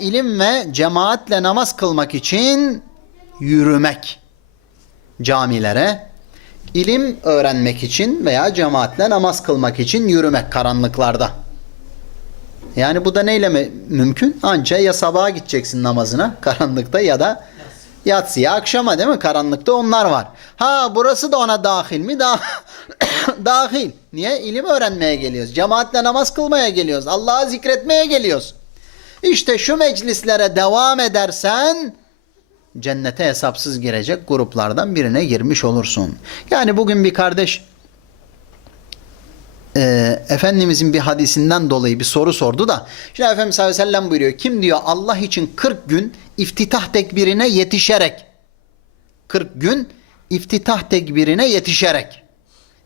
ilim ve cemaatle namaz kılmak için yürümek camilere, ilim öğrenmek için veya cemaatle namaz kılmak için yürümek karanlıklarda. Yani bu da neyle mi mümkün? Anca ya sabaha gideceksin namazına karanlıkta ya da yatsıya akşama değil mi? Karanlıkta onlar var. Ha burası da ona dahil mi? Da dahil. Niye? İlim öğrenmeye geliyoruz. Cemaatle namaz kılmaya geliyoruz. Allah'ı zikretmeye geliyoruz. İşte şu meclislere devam edersen cennete hesapsız girecek gruplardan birine girmiş olursun. Yani bugün bir kardeş e, Efendimizin bir hadisinden dolayı bir soru sordu da şimdi Efendimiz sallallahu aleyhi ve sellem buyuruyor. Kim diyor Allah için 40 gün iftitah tekbirine yetişerek 40 gün iftitah tekbirine yetişerek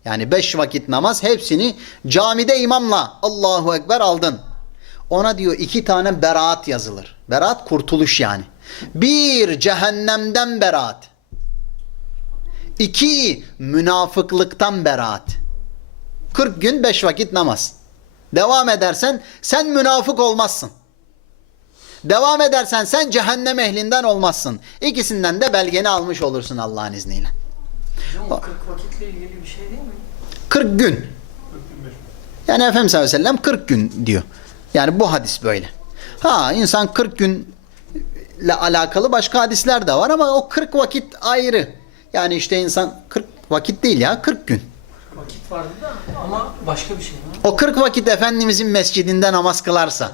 yani 5 vakit namaz hepsini camide imamla Allahu Ekber aldın. Ona diyor iki tane beraat yazılır. Beraat kurtuluş yani. Bir cehennemden beraat. İki münafıklıktan beraat. 40 gün 5 vakit namaz. Devam edersen sen münafık olmazsın. Devam edersen sen cehennem ehlinden olmazsın. İkisinden de belgeni almış olursun Allah'ın izniyle. Hocam o 40 vakitle ilgili bir şey değil mi? 40 gün. Yani Efendimiz sallallahu aleyhi ve sellem 40 gün diyor. Yani bu hadis böyle. Ha insan 40 günle alakalı başka hadisler de var ama o 40 vakit ayrı. Yani işte insan 40 vakit değil ya 40 gün. Vakit vardı da ama başka bir şey mi? O 40 vakit Efendimizin mescidinde namaz kılarsa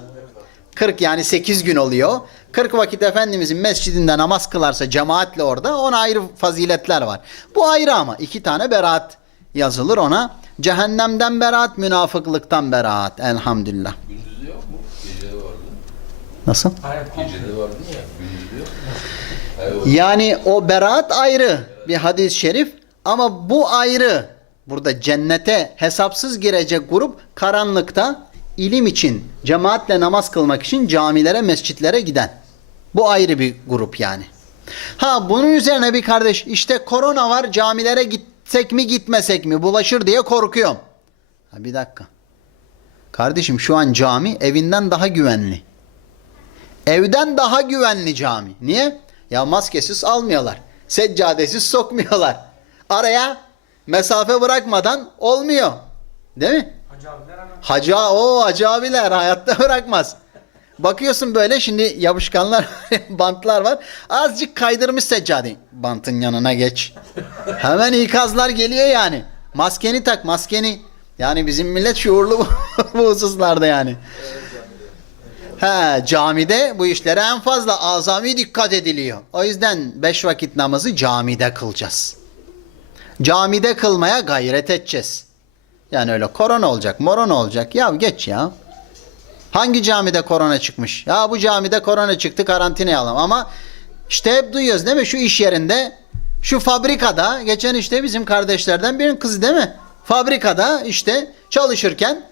40 yani 8 gün oluyor. 40 vakit Efendimizin mescidinde namaz kılarsa cemaatle orada ona ayrı faziletler var. Bu ayrı ama iki tane beraat yazılır ona. Cehennemden beraat, münafıklıktan beraat. Elhamdülillah. O- Yani o beraat ayrı bir hadis-i şerif ama bu ayrı. Burada cennete hesapsız girecek grup karanlıkta ilim için, cemaatle namaz kılmak için camilere, mescitlere giden. Bu ayrı bir grup yani. Ha bunun üzerine bir kardeş işte korona var camilere gitsek mi gitmesek mi bulaşır diye korkuyorum. Ha bir dakika. Kardeşim şu an cami evinden daha güvenli. Evden daha güvenli cami. Niye? Ya maskesiz almıyorlar. Seccadesiz sokmuyorlar. Araya mesafe bırakmadan olmuyor. Değil mi? Hacı abiler hemen Hacı, o hacı abiler hayatta bırakmaz. Bakıyorsun böyle şimdi yapışkanlar, bantlar var. Azıcık kaydırmış seccadeyi. Bantın yanına geç. Hemen ikazlar geliyor yani. Maskeni tak, maskeni. Yani bizim millet şuurlu bu, bu hususlarda yani. He, camide bu işlere en fazla azami dikkat ediliyor. O yüzden beş vakit namazı camide kılacağız. Camide kılmaya gayret edeceğiz. Yani öyle korona olacak, morona olacak. Ya geç ya. Hangi camide korona çıkmış? Ya bu camide korona çıktı karantinaya alalım. Ama işte hep duyuyoruz değil mi? Şu iş yerinde, şu fabrikada, geçen işte bizim kardeşlerden birinin kızı değil mi? Fabrikada işte çalışırken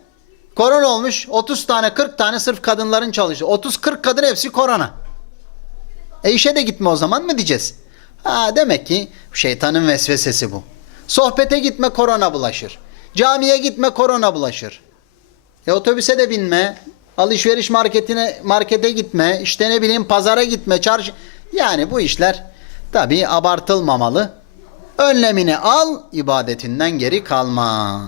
korona olmuş. 30 tane 40 tane sırf kadınların çalıştığı. 30-40 kadın hepsi korona. E işe de gitme o zaman mı diyeceğiz? Ha demek ki şeytanın vesvesesi bu. Sohbete gitme korona bulaşır. Camiye gitme korona bulaşır. E otobüse de binme. Alışveriş marketine markete gitme. işte ne bileyim pazara gitme. Çarşı yani bu işler tabii abartılmamalı. Önlemini al, ibadetinden geri kalma.